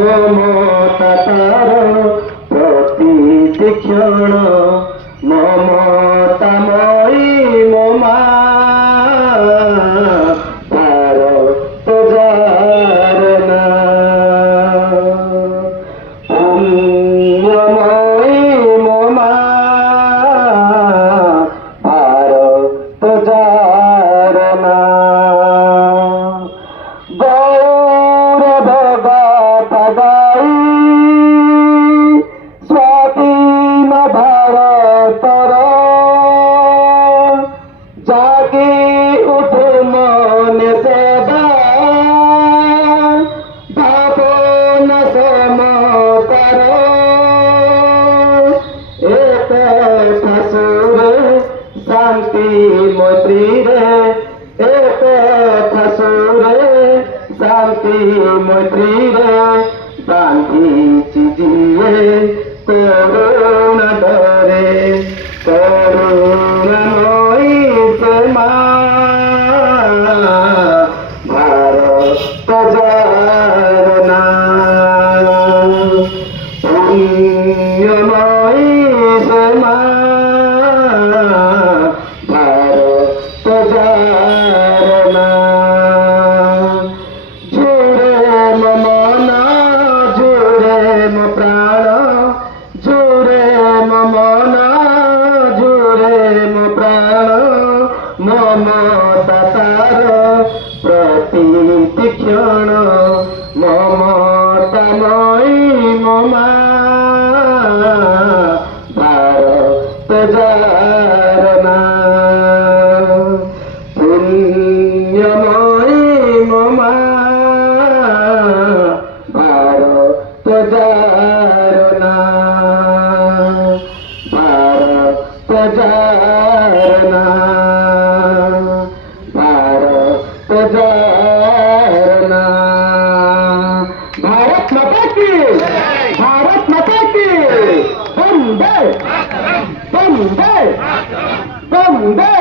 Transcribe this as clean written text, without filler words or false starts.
মমতা তার প্রতিটি ক্ষণ মমতাময়ী মা ভারত যার নাম পুণ্যময়ী মা ভারত যার নাম গৌরব গাথা গাই স্বাধীন ভারতর জাগে উঠে মনে সদা ভাবনা সমতার এক সুরে শান্তি মৈত্রীরে এক সুরে শান্তি মৈত্রীরে বান্ধিছি জিয়ে করুণা ধরে করুণাময়ী মা ভারত যার নাম পুণ্যময়ী মা ভারত যার নাম জুড়ে মন জুড়ে প্রাণ জুড়ে মন জুড়ে প্রাণ মমতা তার প্রতিটি ক্ষণ মমতাময়ী মা ভারত যার নাম পুণ্যময়ী মা ভারত যার নাম ভারত যার নাম ভারত যার নাম भारत माता की भारत माता की वंदे वंदे वंदे